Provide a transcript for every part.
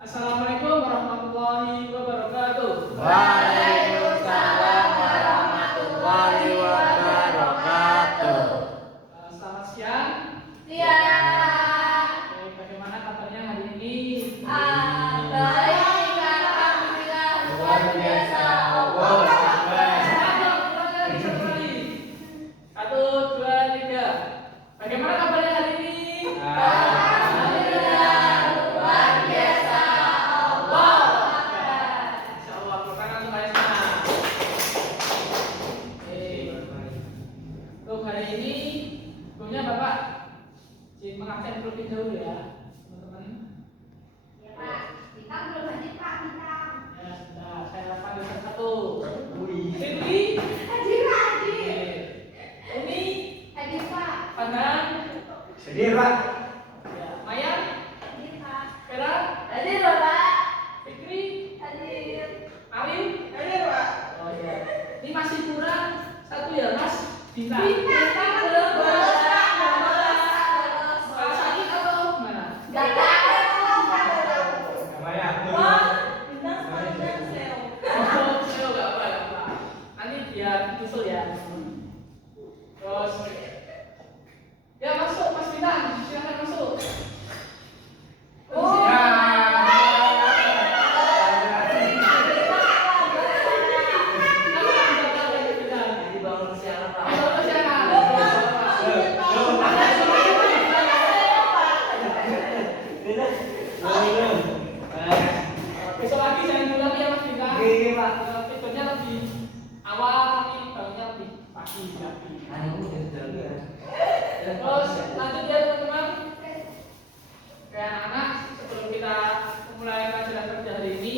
Assalamualaikum warahmatullahi wabarakatuh. Waalaikumsalam warahmatullahi wabarakatuh. Selamat siang. Siang. Oke, bagaimana kabarnya hari ini? Baik, alhamdulillah, luar biasa. Allahu Akbar. Satu kali. 1, 2, 3. Bagaimana kabarnya hari ini? Alhamdulillah, luar biasa. Allahu Akbar. Insyaallah, pertanyaan untuk kalian semua. Untuk hari ini, sebelumnya Bapak mengabsen terlebih dahulu ya, teman-teman. Ya Pak, kita belum hadir Pak, kita. Ya, sudah. Saya panggil satu. Wih. Fitri. Hadir, hadir. Umi. Hadir Pak. Pandan. Hadir, Pak. Ya, Maya. Hadir Pak. Vera. Hadir Bapak. Fikri. Hadir. Alim. Hadir Pak. Oh iya. Ini masih kurang satu ya, Mas. Bintang. Bintang belum Kalau sakit atau gimana? Gak ada. Namanya Abdul. Oh, saya nggak apa, nggak apa. Nanti biar nyusul ya. Terus, ya masuk Mas Bintang, silakan masuk. Oh. Besok lagi jangan diulangi ya Mas Bintang. Oke, Pak. Tidurnya lebih awal, tapi bangunnya lebih pagi lagi. Terus lanjut ya teman-teman. Oke anak-anak, sebelum kita memulai pelajaran kerja hari ini,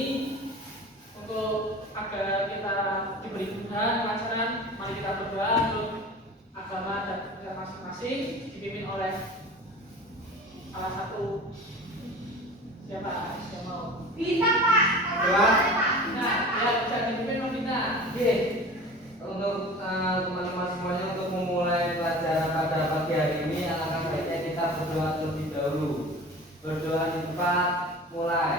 untuk agar kita diberi kemudahan kelancaran, mari kita berdoa untuk agama dan negara masing-masing dipimpin oleh salah satu siapa yang mau. Bintang Pak. Pak. Nah, ya bisa dipimpin Mas Bintang. Oke. Untuk teman-teman semuanya, untuk memulai pelajaran pada pagi hari ini, alangkah baiknya kita berdoa terlebih dahulu. Berdoa di tempat, mulai.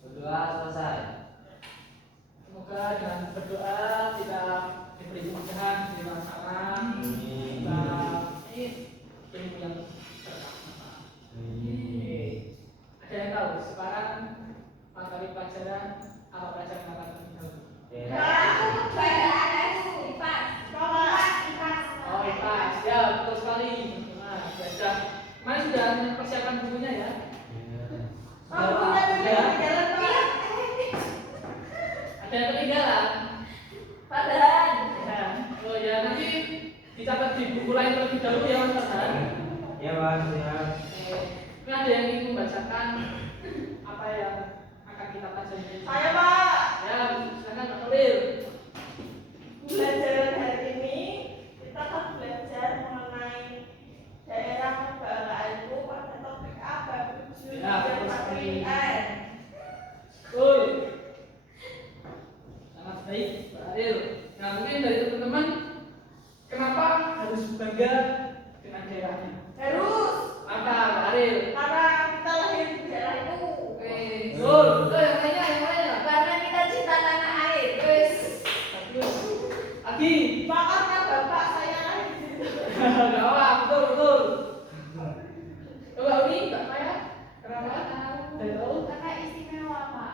Berdoa selesai. Semoga dengan berdoa kita diberi kemudahan di masyarakat, kita ilmu yang bermanfaat. Ada yang tahu sekarang materi pelajaran apa pelajaran yang akan kita tahu? Oh, IPAS. Ya, betul sekali. Nah, sudah. Mana sudah persiapan bukunya ya? Ada yang ketinggalan. Ya. Oh ya, nanti dicatat di buku lain terlebih dahulu ya Mas Farhan. Ya, Pak. Ya. Ini ada yang ingin membacakan apa yang akan kita pelajari. Saya Pak, Ya, silakan Pak Khalil. pelajaran hari ini kita akan belajar mengenai daerah kebanggaanku pada topik apa? Ya, betul sekali. Patrian. Betul. Sangat baik, Pak Khalil. Nah, mungkin dari teman-teman, kenapa harus bangga dengan daerahnya? Harus, Apa, Pak Khalil? karena kita lahir di daerah itu. Betul. Yang lainnya, yang lainnya. Karena kita cinta tanah air. Terus Bagus. Lagi. Pak, karena bapak saya lahir di situ. Enggak apa, betul, betul. Coba Uni, Mbak Maya. Kenapa? Dari tahu? karena istimewa Pak.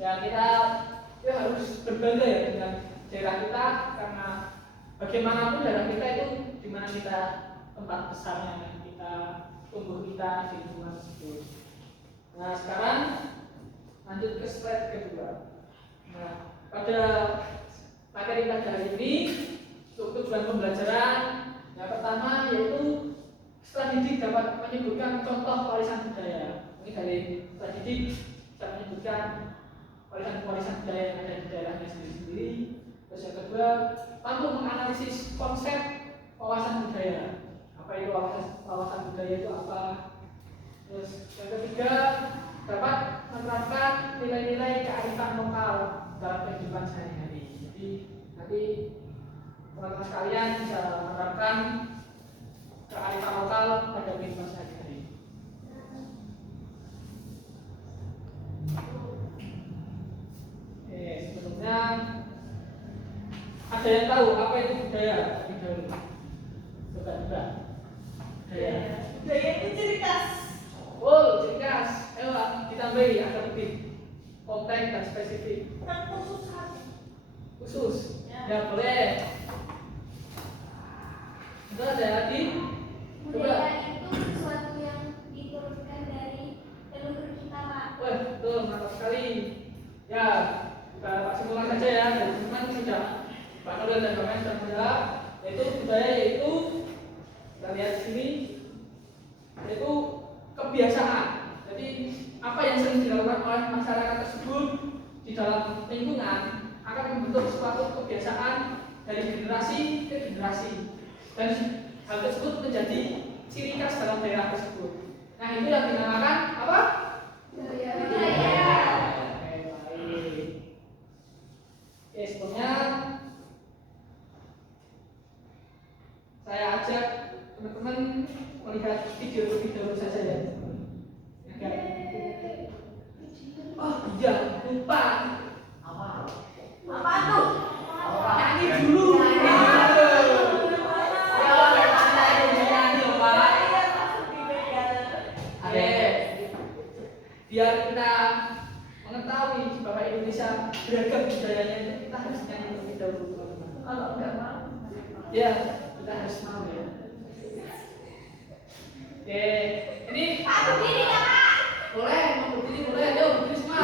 Ya kita harus berbangga ya dengan daerah kita, karena bagaimanapun daerah kita itu dimana kita tempat besarnya kita, tumbuh kita di lingkungan tersebut. Nah sekarang lanjut ke slide kedua. Nah pada materi pelajaran ini untuk tujuan pembelajaran yang pertama yaitu setelah didik dapat menyebutkan contoh warisan budaya. Ini dari setelah didik bisa menyebutkan warisan budaya yang ada di daerahnya sendiri-sendiri. Terus yang kedua, mampu menganalisis konsep wawasan budaya. Apa itu wawasan budaya itu apa? Terus yang ketiga, dapat menerapkan nilai-nilai kearifan lokal dalam kehidupan sehari-hari. Jadi nanti teman-teman sekalian bisa menerapkan kearifan lokal pada kehidupan sehari-hari. Sebelumnya ada yang tahu apa itu budaya? Coba. Budaya. Budaya itu ciri khas. Oh, ciri khas. Ayo ditambahi agak lebih kompleks dan spesifik. Yang Khusus. Ya. Ya boleh. Itu ada lagi. Budaya itu sesuatu yang diturunkan dari leluhur kita, Pak. Wah, betul, mantap sekali. Ya, Pak simpulkan saja ya. Dari teman sudah Pak Nurul dan Pak Men sudah menjawab. Yaitu budaya yaitu kita lihat di sini yaitu kebiasaan. Jadi apa yang sering dilakukan oleh masyarakat tersebut di dalam lingkungan akan membentuk suatu kebiasaan dari generasi ke generasi dan hal tersebut menjadi ciri khas dalam daerah tersebut. Nah itu yang dinamakan apa? Budaya. Oke, baik. Oke, sebelumnya saya ajak teman-teman melihat video saja ya. Agar oh iya, lupa. Apa tuh? Nyanyi dulu. Biar kita mengetahui bahwa Indonesia beragam budayanya itu kita harus nyanyi terlebih dahulu. Kalau nggak mau, Ya, kita harus mau ya. Oke, ini Aku diri ya, Pak. boleh mau berdiri boleh, ayo berdiri semua.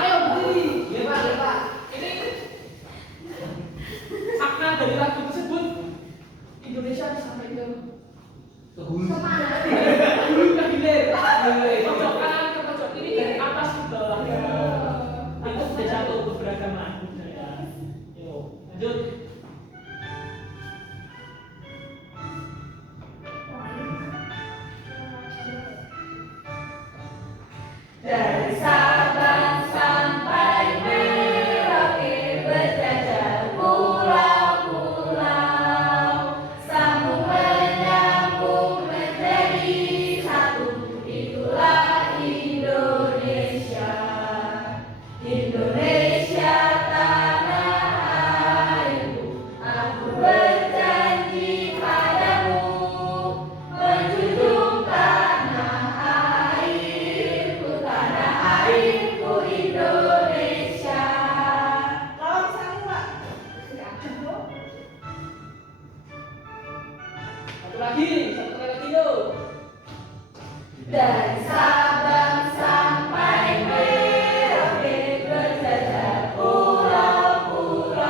Ayo berdiri. Ya Pak. Ini makna dari lagu tersebut Indonesia disampaikan Ke hulu. dulu ke hilir. Pojok kanan ke pojok kiri dari atas ke bawah. Itu sudah satu keberagaman budaya. Yuk, lanjut. dari Sabang sampai Merauke berjajah pulau-pulau, sambung menyambung menjadi satu, itulah Indonesia. Indonesia tanah airku, aku berjanji padamu menjunjung tanah airku Indonesia. Lawan sang Pak. Satu lagi yuk. Dari Sabang sampai Merauke berjajah pulau-pulau,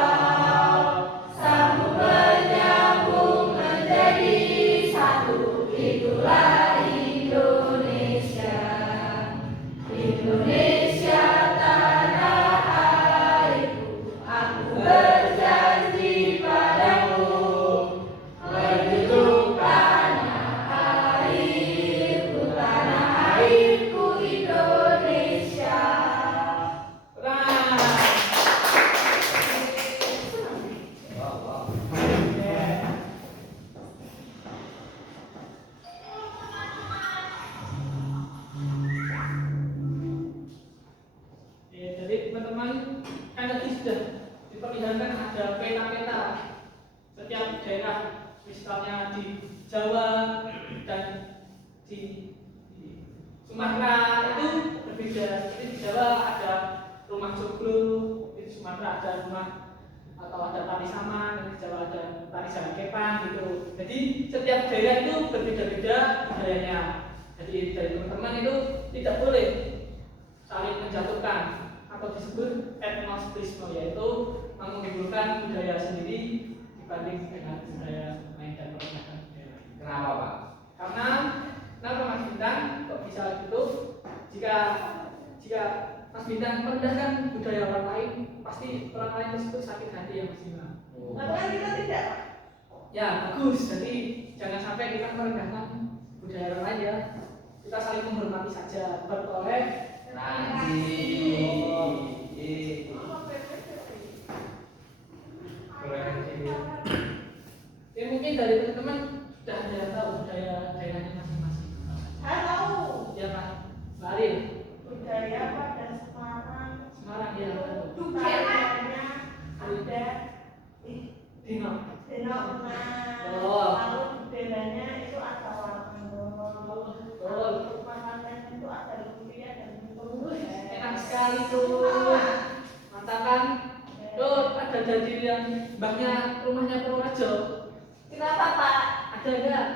sambung menyambung menjadi satu, itulah Indonesia. Indonesia tanah airku, aku berjanji padamu menjunjung tanah airku Indonesia. Nah. Wow. Jadi teman-teman kan tadi sudah diperlihatkan ada peta-peta setiap daerah, misalnya di Jawa dan di Sumatera itu berbeda. Jadi di Jawa ada rumah joglo, di Sumatera ada rumah atau ada tari saman, di Jawa ada tari jalan kepang gitu. Jadi setiap daerah itu berbeda-beda budayanya. Jadi dari teman-teman itu tidak boleh saling menjatuhkan atau disebut etnosisme, yaitu mengunggulkan budaya sendiri dibanding dengan budaya lain dan perkembangan budaya. Kenapa Pak? Karena kenapa Mas Bintang kok bisa gitu? Jika Mas Bintang merendahkan budaya orang lain, pasti orang lain tersebut sakit hati ya Mas Bintang. Tapi kan kita tidak. Ya bagus, jadi jangan sampai kita merendahkan budaya orang lain ya. Kita saling menghormati saja, bertoleh Ya mungkin Mungkin dari teman-teman sudah ada yang tahu budaya daerahnya masing-masing. Saya tahu Ya Pak, Mbak Arif. budaya pada Semarang. Semarang ya. Tariannya ada Dino. Deno Emas. Oh. Lalu benderanya itu ada warna Betul. Pemandangan itu ada lumpia dan lumpia. Enak sekali tuh. Mantap kan? Tuh ada jadi yang mbaknya rumahnya Purworejo. Kenapa Pak? Ada enggak?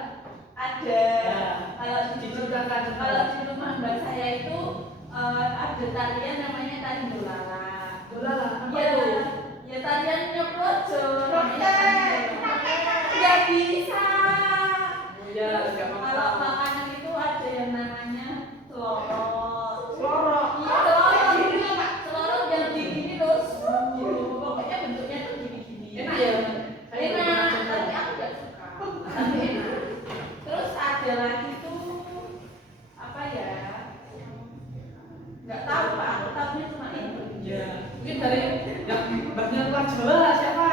Ada. Ya. Kalau di Diceritakan. kalau di rumah mbak saya itu ada tarian namanya tari dolala. Dolala, apa Ya, itu? ya tarian nyokrojo. Nyokrojo. Nggak bisa. Ya, enggak Kalau apa-apa. makanan itu ada yang namanya selorot. Selorot. Iya, selorot. Selorot yang gini loh. Pokoknya bentuknya tuh gini-gini. Enak ya? Saya belum pernah Enak, coba. tapi aku nggak suka. Tapi enak. Terus ada lagi tuh apa ya? Nggak tahu Pak, aku tahunya cuma itu. Ya, mungkin dari yang mbaknya luar Jawa siapa?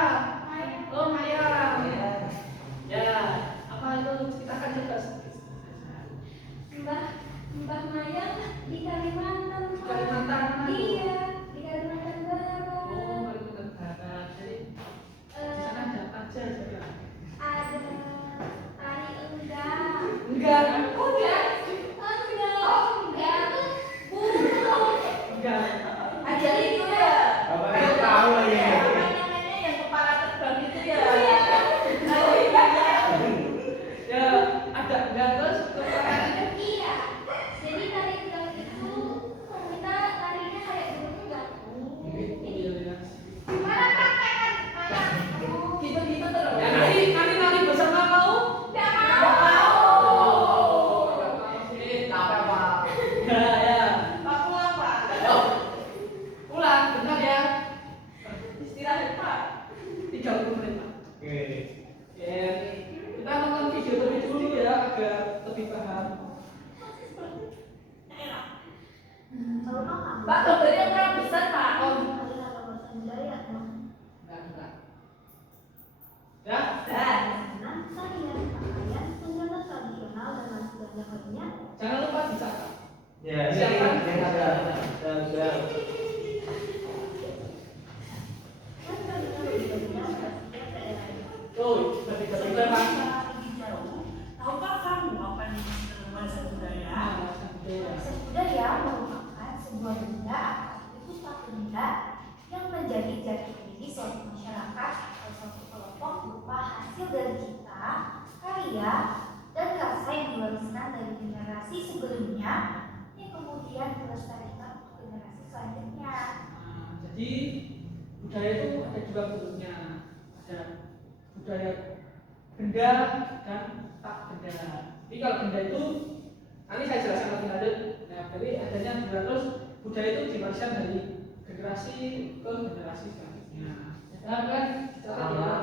Oh, Maya. Ya, apa itu ceritakan coba. Mbah Maya di Kalimantan. Pak. Kalimantan mana tuh? Iya, di Kalimantan Barat. Oh, Kalimantan Barat. Jadi di sana ada apa aja coba? Ada tari enggak. Enggak. Oh, enggak. Enggak. Burung. Enggak. Ada itu ya. Bapaknya tahu lagi. Apa namanya yang kepala terbang itu ya? Iya. Oh iya. Ya, ada enggak terus kemudian Iya. Jadi tari enggak itu kita tarinya kayak burung enggak. Gimana praktekan? Gitu-gitu terus. Ya, nanti bersama mau? Enggak Nggak mau. mau. Capek Pak. Ya, ya. Pak pulang Pak. Pulang, bentar ya. Istirahat Pak. 30 menit, Pak. Oke. Ya, kita nonton video terlebih dulu ya agar lebih paham. Pak gambarnya kurang besar Pak. Enggak. Ya? Dan Jangan lupa dicatat. Ya, Siapa? ini ada. Tuh, tiga-tiga Pak. Tahukah kamu apa yang disebut dengan warisan budaya? Warisan budaya merupakan sebuah benda atau tak benda yang menjadi jati diri suatu masyarakat atau suatu kelompok berupa hasil dari cipta, karya, dan karsa yang diwariskan dari generasi sebelumnya yang kemudian dilestarikan untuk generasi selanjutnya. Nah, jadi budaya itu ada dua bentuknya. Ada budaya benda dan tak benda. Jadi kalau benda itu nanti saya jelaskan lebih lanjut. Nah, jadi adanya benda terus budaya itu diwariskan dari generasi ke generasi selanjutnya. Ya kan? Catat ya.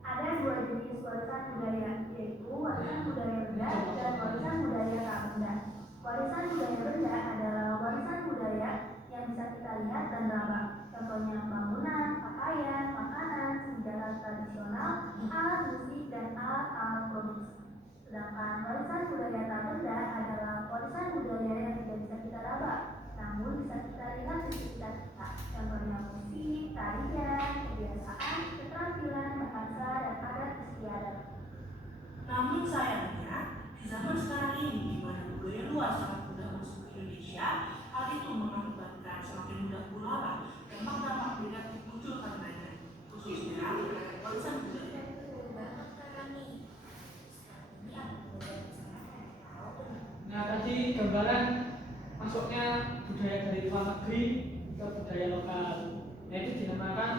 Ada dua jenis warisan budaya, yaitu warisan budaya benda dan warisan budaya tak benda. Warisan budaya benda adalah warisan budaya yang bisa kita lihat dan raba. Contohnya bangunan, pakaian, makanan, senjata tradisional, alat musik, dan alat-alat produksi. Sedangkan warisan budaya tak benda adalah warisan budaya yang tidak bisa kita raba, namun bisa kita lihat di sekitar kita. Contohnya musik, tarian, kebiasaan, keterampilan, bahasa, dan adat istiadat. Namun sayangnya, di zaman sekarang ini di mana budaya luar sangat mudah masuk ke Indonesia, hal itu mengakibatkan semakin mudah pula dampak-dampak negatif muncul karenanya, khususnya terhadap warisan budaya. Nah, tadi gambaran masuknya budaya dari luar negeri ke budaya lokal. Nah, itu dinamakan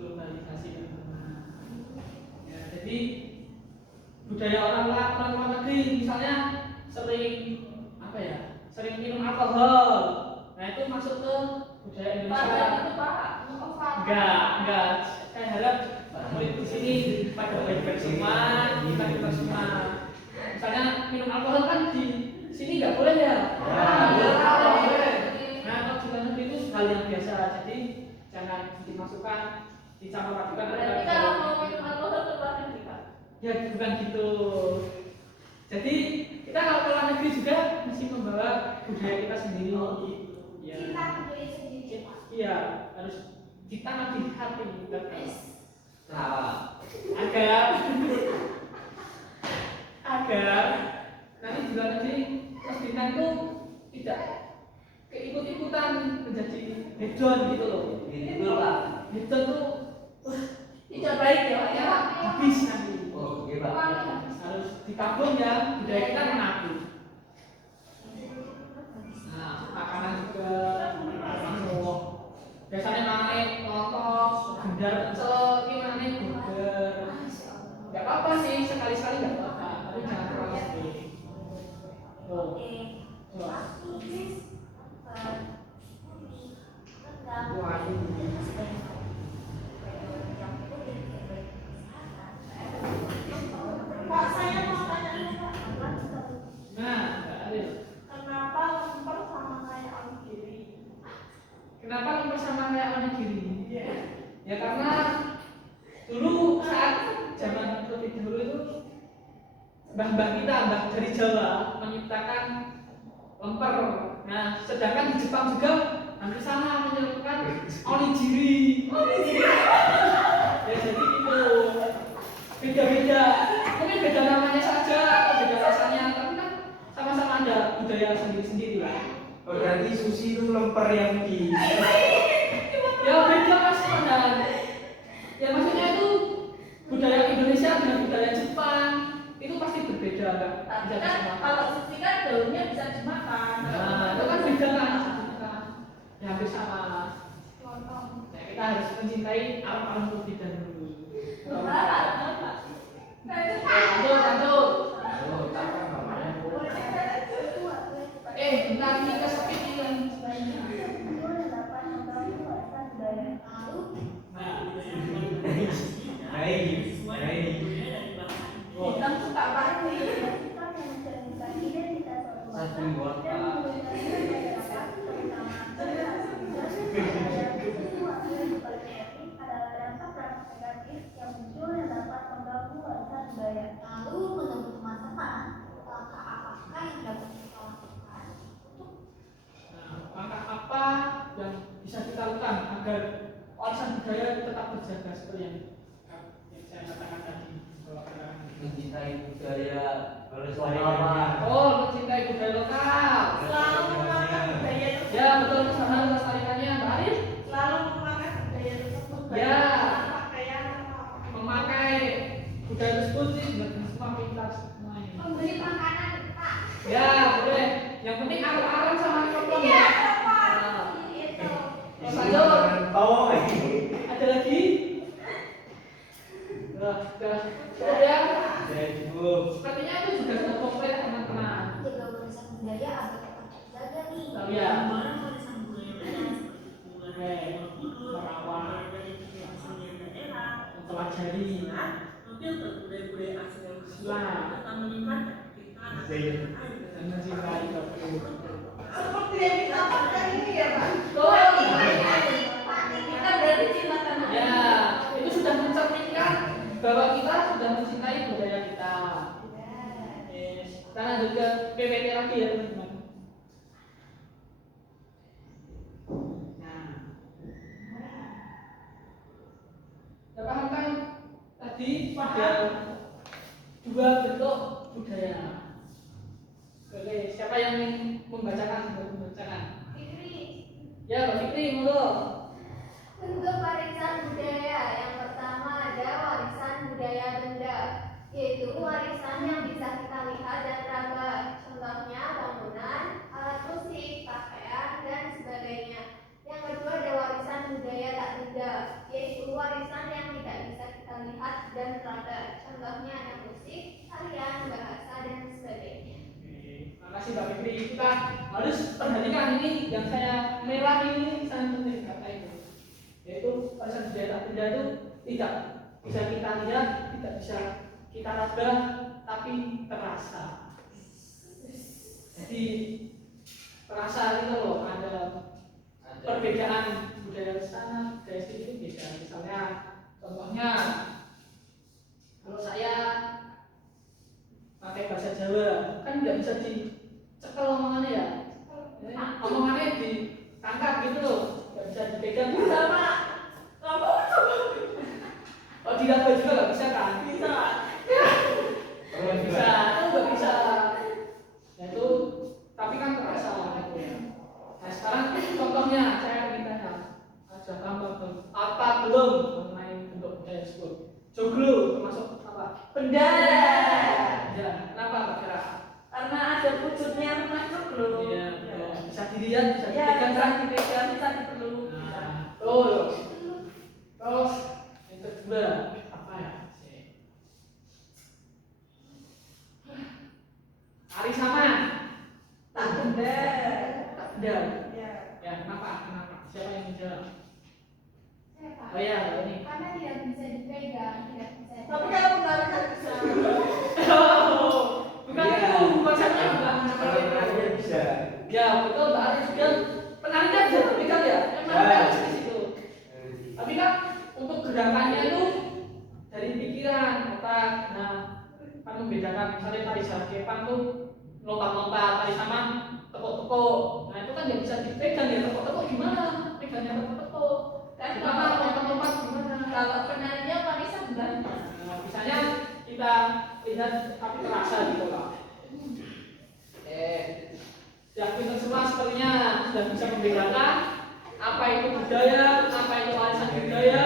globalisasi, teman-teman. Ya, jadi budaya orang luar negeri misalnya sering apa ya? Sering minum alkohol. Nah, itu masuk ke budaya Indonesia. Pak itu Pak. Enggak. Saya harap murid di sini pada baik-baik semua, kita semua. Misalnya minum alkohol kan di sini nggak boleh ya? boleh. Nah, kalau di luar negeri itu hal yang biasa, jadi jangan dimasukkan, dicampur adukan. Berarti kalau mau minum alkohol ke luar negeri Pak. Ya bukan gitu. Jadi kita kalau ke luar negeri juga mesti membawa budaya kita sendiri. Ya. Cinta budaya sendiri, Pak. Iya, harus ditanam di hati kita. Kenapa? Agar nanti di luar negeri Mas Bintang itu tidak keikut-ikutan menjadi hedon gitu loh. Gitu Pak. Hedon tuh Tidak baik ya Pak ya. habis nanti. Oh, iya Pak. Harus dikabung ya, budaya kita menabu. Nah, makanan juga masuk. Biasanya makan lontong, gendar pecel, ini mana burger. Gak apa-apa sih, sekali-sekali gak apa-apa, tapi jangan terlalu sering. Tuh. Pak saya mau tanya nih Pak. Nah, Mbak Arif, Kenapa lemper sama kayak onigiri? kenapa lemper sama kayak onigiri? Ya karena dulu saat zaman lebih dahulu itu mbah-mbah kita, mbah dari Jawa menciptakan lemper. Nah, sedangkan di Jepang juga hampir sama menyebutkan onigiri. Ya jadi gitu. Beda-beda. Mungkin beda namanya saja atau beda rasanya, tapi kan sama-sama ada budaya sendiri-sendiri lah. Berarti sushi itu lemper yang di Ya beda mas Konan. Ya maksudnya itu budaya Indonesia dengan budaya Jepang itu pasti berbeda kan? Tapi Bisa kan disamakan. kalau sushi kan daunnya bisa dimakan. Nah, itu kan beda kan? Ya hampir sama. Ya, kita harus mencintai alam-alam terlebih dahulu. Lanjut. Oh, capek namanya. Bentar ini kesepian. Bintang suka banget nih. Lalu menurut teman-teman, langkah apakah yang dapat kita lakukan untuk Nah, langkah apa yang bisa kita lakukan agar warisan budaya itu tetap terjaga seperti yang saya katakan tadi? Mencintai budaya Selama Oh, mencintai budaya lokal. Selalu memakai budaya tersebut. Ya betul, sama melestarikannya, Mbak Arif. Selalu memakai budaya tersebut. Ya. Pakaian apa? Memakai budaya tersebut sih dengan semua pintar semua ini. memberi makanan, Pak? Ya boleh. Yang penting aral-aral sama mikrofon Iya, ya. Pak. Nah, Itu. terus lanjut. tahu Ada lagi? Sudah cukup ya. Sepertinya itu sudah cukup komplit teman-teman. Jaga warisan budaya agar tetap terjaga nih. Tahu ya. Barang warisan budaya Betawi seperti Bunga Borobudur, Merawat. dari kesenian daerah, Mempelajari. memfilter budaya-budaya asli yang Islam. serta meningkatkan ketahanan air Dan mencintai Bapak. Seperti yang kita pakai ini ya Pak. Betul. Kita berarti cinta tanah. Ya, itu sudah mencerminkan bahwa kita sudah mencintai budaya kita. Yes. Kita lanjut ke PPT lagi ya teman-teman. Nah, ya paham kan? Tadi ada dua bentuk budaya. Oke, siapa yang ingin membacakan? Ya, Mbak Fikri, monggo. Bentuk warisan budaya yang pertama ada warisan budaya benda, yaitu warisan yang bisa kita lihat dan raba. Contohnya bangunan, alat musik, pakaian, dan sebagainya. Yang kedua ada warisan budaya tak benda, yaitu warisan yang tidak bisa kita lihat dan raba. Contohnya ada musik, tarian, bahasa, dan sebagainya. Makasih Mbak Fikri. Kita harus perhatikan ini yang saya merah ini sangat penting kata itu. Yaitu warisan budaya tak benda itu tidak bisa kita lihat, tidak bisa kita raba, tapi terasa. Jadi terasa itu loh ada perbedaan budaya sana, budaya sini itu beda. Misalnya contohnya kalau saya bisa dicekel omongannya ya. Omongannya ditangkap gitu loh, nggak bisa dipegang. Bisa Pak. Kamu Oh diraba juga nggak bisa kan? bisa. Nggak bisa, itu nggak bisa. Ya itu, tapi kan terasa gitu ya. Nah sekarang contohnya saya ingin tanya, aja apa belum mengenai bentuk budaya tersebut? Joglo termasuk apa? Benda. Ya, kenapa Mbak Kira? Karena ada wujudnya rumah joglo. Iya, betul. Bisa dilihat, bisa Ya, dipegang bisa kan? dipegang, bisa dipeluk. Nah, terus yang kedua apa ya? Hari sama. Tak benda. Tak benda. Ya. Ya, kenapa? Siapa yang menjawab? Saya Pak. Oh iya, ini. Karena tidak bisa dipegang, tidak bisa. Tapi kalau menarik kan bisa. Bukan Iya. itu, konsepnya bukan Kalau seperti itu. menariknya bisa. Ya, betul Mbak Aris juga penariknya bisa dipegang ya. Emang Ya. realistis itu. Tapi kan untuk gerakannya itu dari pikiran, otak. Nah, kan membedakan misalnya tari jarakepan tuh lompat-lompat, tari sama tepuk-tepuk. Nah, itu kan nggak bisa dipegang ya. Tepuk-tepuk gimana? Pegangnya tepuk-tepuk. Kan Gimana kalau lompat-lompat gimana? kalau penarinya Vanessa banyak. Nah, misalnya kita lihat tapi terasa gitu loh. Ya kita semua sepertinya sudah bisa membedakan apa itu budaya, apa itu warisan budaya,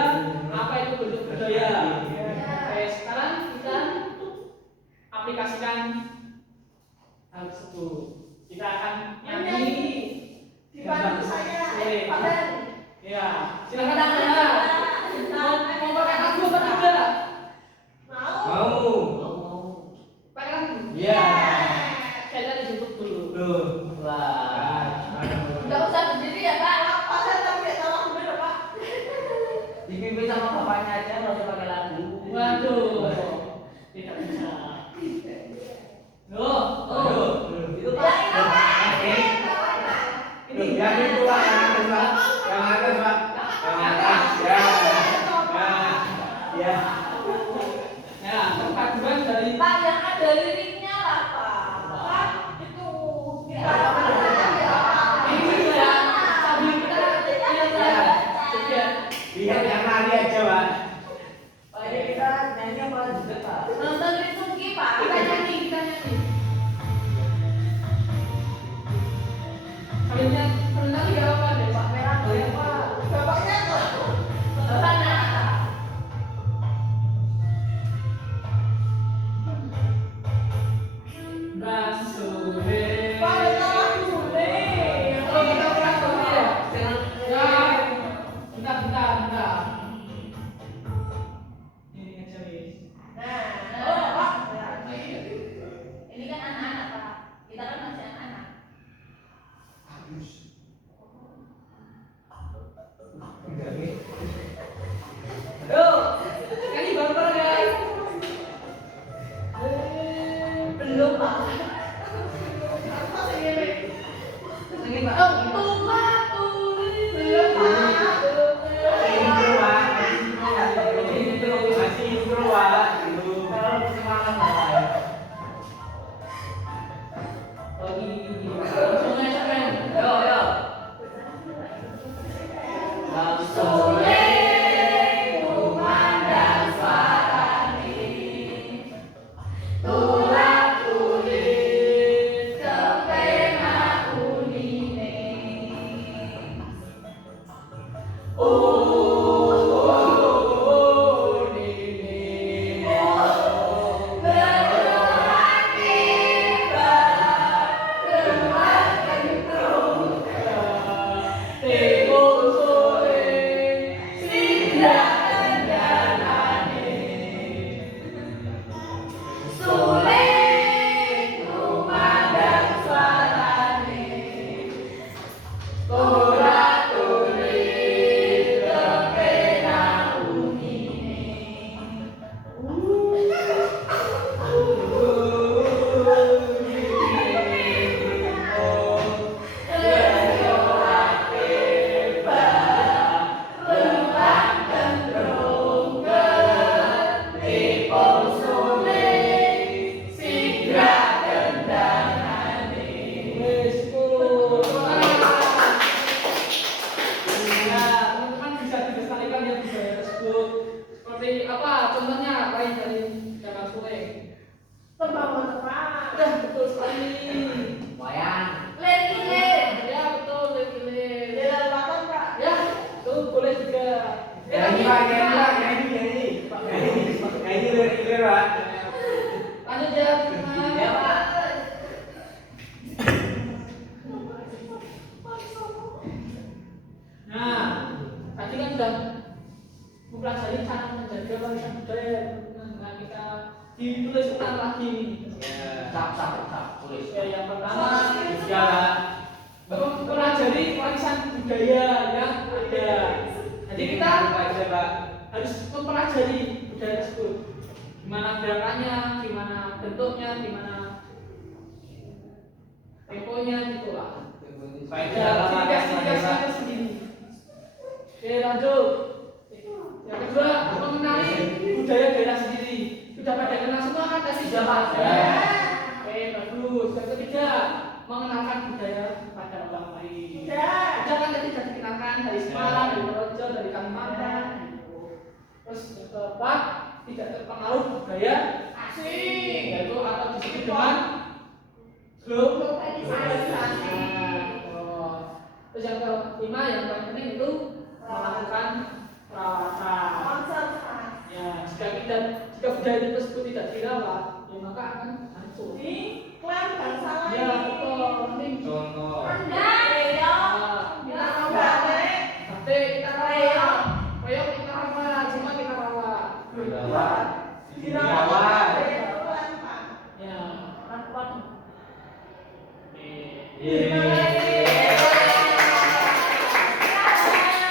apa itu bentuk budaya. Oke, sekarang kita aplikasikan hal tersebut. Kita akan nyanyi. Dibantu saya. Oke. Pak Ben. Ya, silakan Anda. Mau pakai lagu apa tidak? Mau. Mau. Pakai lagu. Iya. Saya tadi jemput dulu. Tuh. Wah. Enggak usah berdiri ya, Pak. Pak saya tapi enggak tahu aku bener, Pak. Dipimpin sama bapaknya aja, nggak usah pakai lagu. Waduh, tidak bisa. Loh, Aduh. Itu Pak. Ya, ini, Pak. Ini yang itu Pak, yang atas Pak. Yang atas Pak. Yang atas. Ya. Ya. ya perpaduan dari Pak yang ada liriknya lah, Pak. Pak itu kita ini ya sambil kita lihat ya. Coba Lihat yang lari aja Pak. Pak ini kita nyanyi apa juga, Pak? Nonton Ritunggi, Pak. kita nyanyi. Kalinya nyanyi gak apa deh Pak Merah ya Pak. Bapaknya kok. Bapaknya. warisan budaya nah kita ditulis ulang lagi. Tulis. Ya, yang pertama mempelajari warisan budaya yang ada. Jadi kita harus mempelajari budaya tersebut. Gimana gerakannya, gimana bentuknya, gimana temponya gitulah. Ciri-khasnya sendiri. Oke, lanjut. Yang kedua, mengenali budaya daerah sendiri. Sudah pada kenal semua kan tadi siapa? Oke, bagus. Yang ketiga, mengenalkan budaya pada orang lain. Sudah kan tadi sudah dikenalkan dari Semarang, dari Purworejo, dari Kalimantan. Terus yang keempat, tidak terpengaruh budaya asing, yaitu atau disebut dengan globalisasi. Terus yang kelima, yang paling penting itu melakukan perawatan. Ya, jika budaya tersebut tidak dirawat, ya maka akan hancur. Klaim bangsa lain. Ya, betul. Contoh. Batik kita rawat, koyok kita rawat, semua kita rawat. Dirawat. Ya, rawat.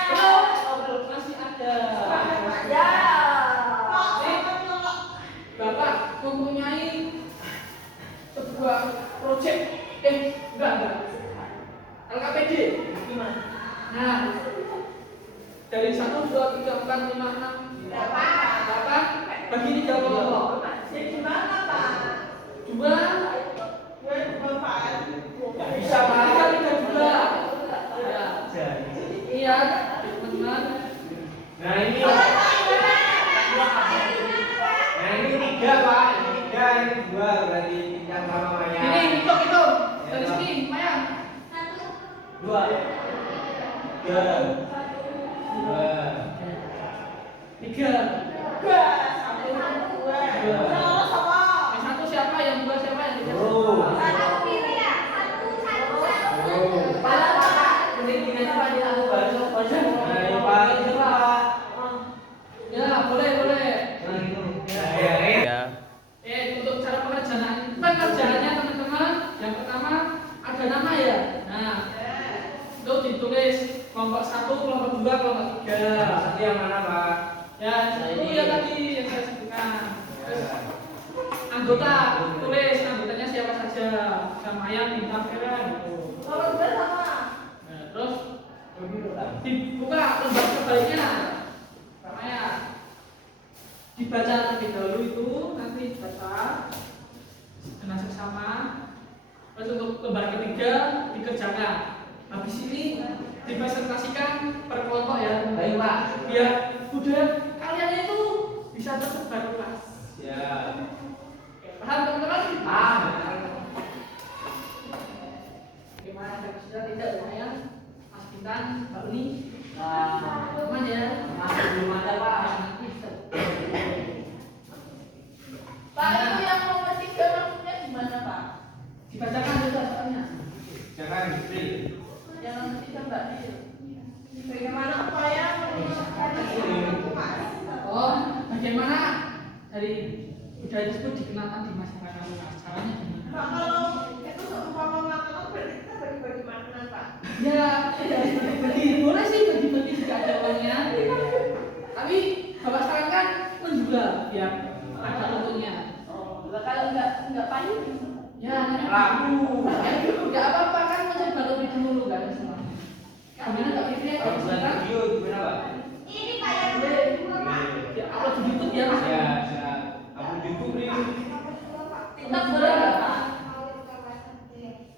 Belum, masih ada. Bapak mempunyai sebuah proyek, enggak, LKPD. Gimana? Nah, dari 1, 2, 3, 4, 5, 6, 8, bagi 3 kelompok. Dua, nggak bisa Pak, kita dua. Ya, iya, teman-teman. Nah ini 3 Pak, ini 3, ini 2 berarti yang sama Maya. Ini hitung dari sini, Maya. 2. 3. 3. Yang satu siapa? Yang dua siapa? Yang tiga siapa? Ya, boleh. Untuk cara pengerjaannya teman-teman, yang pertama ada nama ya. Nah, itu ditulis kelompok 1, kelompok 2, kelompok 3. Satu yang mana Pak? Ya, itu ya tadi yang saya sebutkan. Terus, anggota, tulis anggotanya siapa saja, sama yang bintang merah gitu. Nah, terus dibuka lembar sebaliknya, sama ya. Dibaca terlebih dahulu itu, nanti dibaca dengan seksama. Terus untuk lembar ketiga dikerjakan. Habis ini dipresentasikan per kelompok ya. Baik Pak. Biar budaya kalian itu bisa tersebar luas. Ya. Paham teman-teman? Gimana sudah tidak lumayan? Mas Bintan, Mbak Uni, teman ya? Masih belum ada Pak. Pak, itu yang nomor 3 maksudnya gimana Pak? Dibacakan juga soalnya. Jangan istri. Yang nomor 3 Mbak Nil. Bagaimana upaya Oh, bagaimana dari budaya tersebut dikenalkan di masyarakat luas? Caranya gimana? Pak, kalau itu seumpama makanan berarti kita bagi-bagi makanan Pak. Ya, bagi boleh sih bagi-bagi jika ada uangnya. Tapi bapak sarankan menjual ya ada untungnya. Kalau enggak pahit Ya, laku. Enggak apa-apa kan mencoba lebih dulu kan semuanya. Gimana Kak Fitri? Kalau bulan video gimana Pak? Ini kayak Ya, upload di YouTube ya Mas. Ya, siap. Aku YouTube nih. TikTok boleh nggak Pak?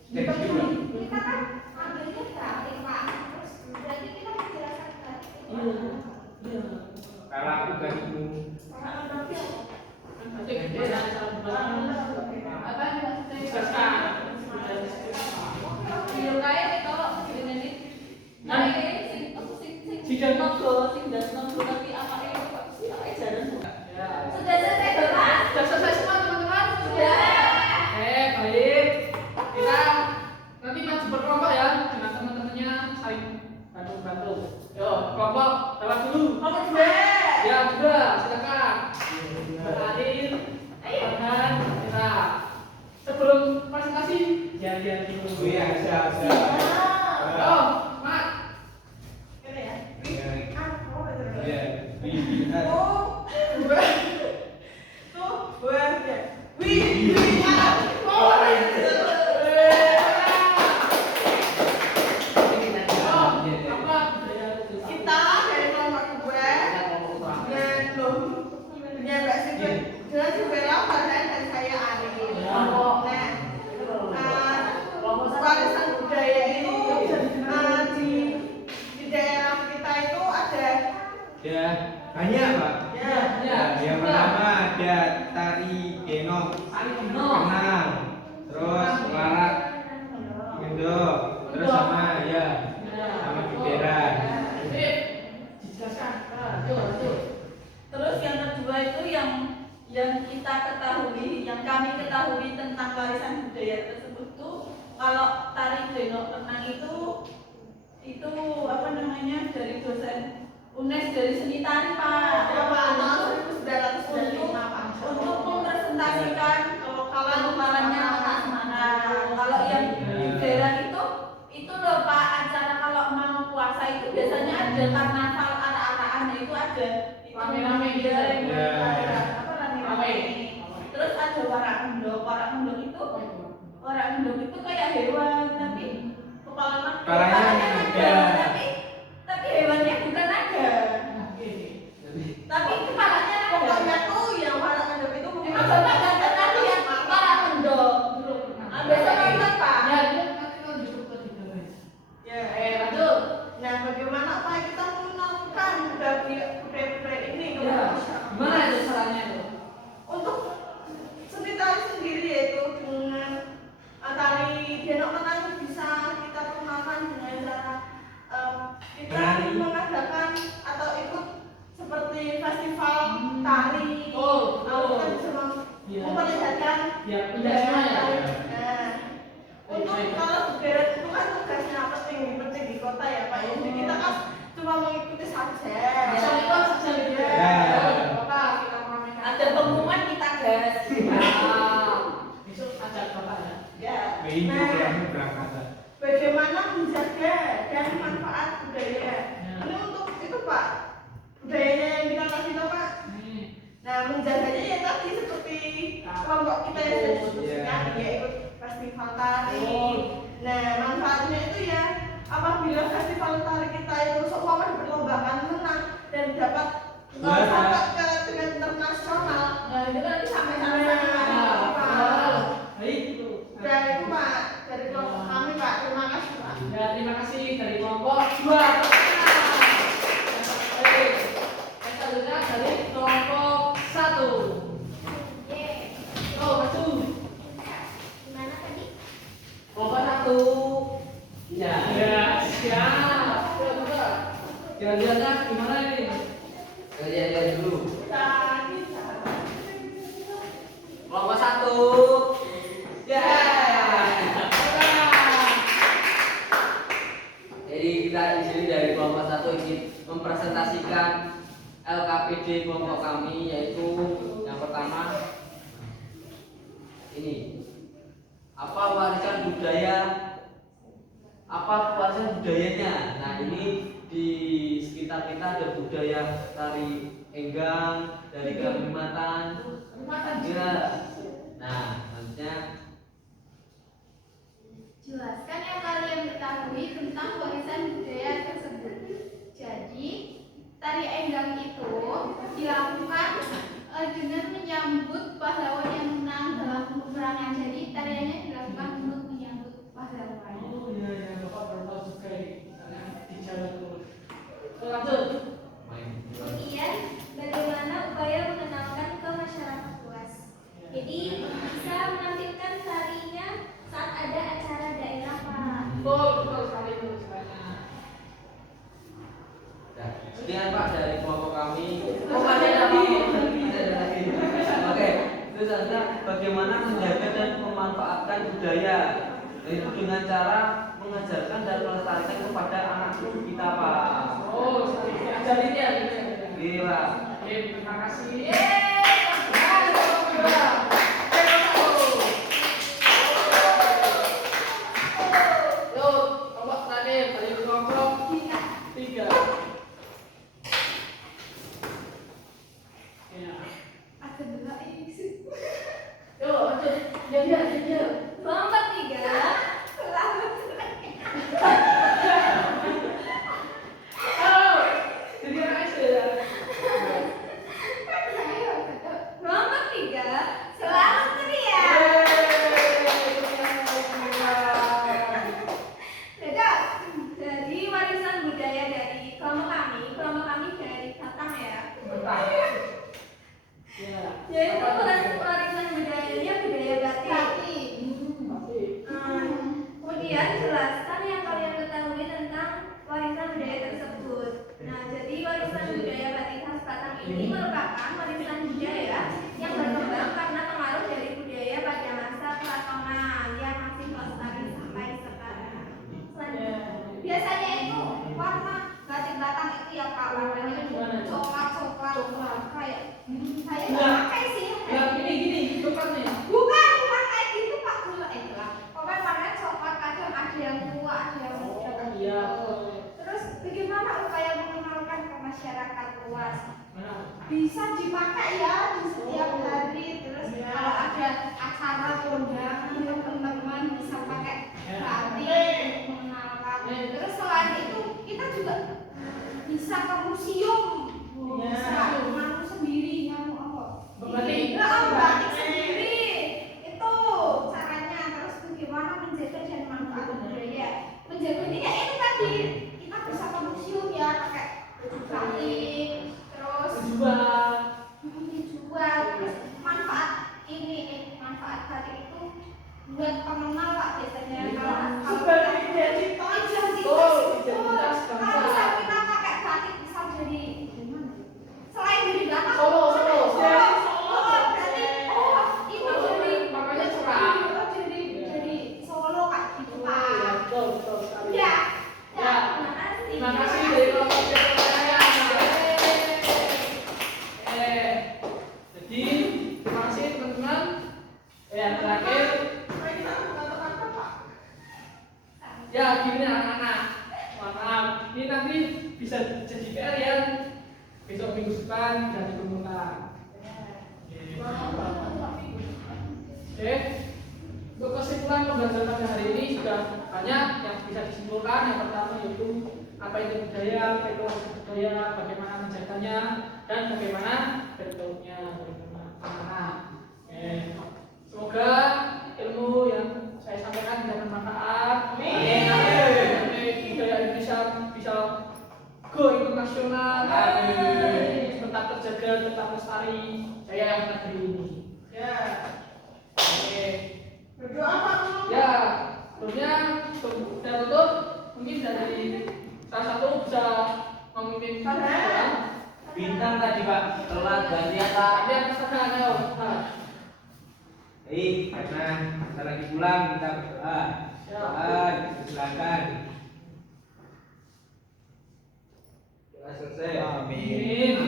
Cek juga. kita kan ambilnya gratis Pak. Terus berarti kita menjelaskan gratis. Iya. Iya. Kalau aku gak itu. Nanti kita Apa yang maksudnya? diseskan. Video kayak itu ini nih. Nah, ini Sidang nogo, sing das nogo tapi apa itu Pak? Sih ajaran. Ya. Sudah selesai Bapak? Sudah selesai semua teman-teman? Sudah. Baik. Kita nanti maju berkelompok ya dengan teman-temannya saling bantu-bantu. Yo, kelompok lewat dulu. Nomor 2. Ya, sudah, silakan. Sari Genok Sari Genok. Kenang, terus Warak Mendo, terus sama ya sama Bidera. Dijelaskan. Lanjut. Terus yang kedua itu yang kita ketahui, yang kami ketahui tentang warisan budaya tersebut tuh kalau tari Genok Kenang itu apa namanya dari dosen UNES dari seni tari Pak. Ya, Pak. Untuk mempresentasikan kelokalannya anak Semarang. Kalau yang daerah itu loh Pak, acara kalau mau puasa itu biasanya ada karnaval arak-arakan, itu ada Rame-rame gitu. apa rame-rame. Terus ada warak endog. Warak endog itu kayak hewan tapi kepalanya Naga. tapi hewannya bukan naga. Tapi kepalanya naga. Pokoknya tuh yang warak endog itu bukan Coba gambar nanti yang warak endog. Besok nonton Pak. Ya, dia nanti kalau YouTube tadi. Ya. Lanjut. Nah, bagaimana Pak kita mengenalkan budaya-budaya ini ke Ya, masyarakat? gimana itu caranya itu? Untuk seni tari sendiri yaitu dengan tari Genok Kenang bisa kita kenalkan dengan cara kita mengadakan atau ikut seperti festival tari. Lalu kita bisa memperlihatkan Ya, penjelasannya ya. Nah, untuk kalau budaya itu kan tugasnya penting di kota ya Pak. Jadi kita kan cuma mengikuti saja. Bisa ikut saja gitu ya. Ya. Bapak kita meramaikan. Ada pengumuman kita gas. Besok ajak bapak ya. Ya. Minggu Nah, kami berangkat. bagaimana menjaga dan manfaat budaya? Ya. Ini untuk itu Pak. Budayanya yang kita kasih tahu Pak. Nah, menjaganya ya tadi seperti kelompok kita yang sudah disebutkan, ya ikut festival tari. Nah, manfaatnya itu ya apabila festival tari kita itu seumpama diperlombakan menang dan dapat sampai ke tingkat internasional. Nah, itu kan nanti sampai sana Pak. Baik itu. Dan itu Pak dari kelompok kami Pak. Terima kasih Pak. Ya, terima kasih dari kelompok 2. Yang selanjutnya dari kelompok 1. Oh, maju. Gimana tadi? Kelompok 1. Ya, siap. Coba. Jalan-jalannya gimana ini? Lihat dulu. Kelompok 1. Ya. Jadi kita di sini dari kelompok 1 ingin mempresentasikan LKPD kelompok kami, yaitu yang pertama ini apa warisan budayanya. Nah, ini di sekitar kita ada budaya tari enggang dari Kalimantan. Ya. Nah, nantinya Jelaskan yang kalian ketahui tentang warisan budaya tersebut. Jadi, tari enggang itu dilakukan dengan menyambut pahlawan yang menang dalam peperangan. Jadi, tariannya dilakukan untuk menyambut pahlawan. Oh iya, Bapak baru tahu juga ini. Karena di jalan terus. Lanjut. Kemudian, bagaimana upaya mengenalkan ke masyarakat luas. Jadi, bisa menampilkan tarinya saat ada acara daerah Pak. Betul sekali itu caranya. Nah, sekian Pak dari kelompok kami. Ada lagi. Ada lagi. Oke, itu saja bagaimana menjaga dan memanfaatkan budaya. Itu dengan cara mengajarkan dan melestarikan kepada anak cucu kita Pak. Oh, ajarin ya. Iya Pak. Oke, terima kasih. Kelompok terakhir dari kelompok 3. Ya. Ada dua ini. Yuk, lanjut. Ya. Kelompok 3. Halo. Jadi anak SD ya. Kelompok 3. Selamat ceria. Beda. Dari warisan budaya dari kelompok kami dari Batam ya. Ya. Yaitu dipakai ya di setiap hari. Terus kalau ada acara kondangan teman-teman bisa pakai batik untuk mengenalkan. Terus selain itu kita juga bisa ke museum, bisa nganu sendiri, nganu apa? Batik. Batik sendiri. Itu caranya. Terus bagaimana menjaga dan manfaat budaya? Menjaga ini ya itu tadi kita bisa ke museum ya pakai baju batik, terus dijual, terus manfaat manfaat batik itu buat pengenal Pak biasanya kalau identitas kalau bisa kita pakai batik bisa jadi selain dari Batak Solo. berarti ini jadi Makanya cerah. jadi Solo Kak gitu Pak. Betul sekali. Ya, Ya. terima kasih. Terima kasih dari kelompok saya. Jadi terima kasih teman-teman. Yang terakhir, ya gini anak-anak. Maaf, ini nanti bisa jadi PR ya. Besok minggu depan bisa dikumpulkan. Oke. Untuk kesimpulan pembelajaran pada hari ini sudah banyak yang bisa disimpulkan. Yang pertama yaitu apa itu budaya, apa itu budaya, bagaimana menjaganya, dan bagaimana bentuknya, bagaimana. Semoga ilmu yang saya sampaikan bisa bermanfaat. Budaya Indonesia bisa go internasional. Tetap terjaga, tetap lestari. Saya yang negeri ini. Oke. Berdoa Pak. Ya, sebelumnya sudah tutup. Mungkin dari salah satu bisa memimpin doa. Bintang tadi Pak, telat gantian Pak. Tapi yang pesan ayo. Karena sebentar lagi pulang kita berdoa. Silakan. Doa selesai. Amin.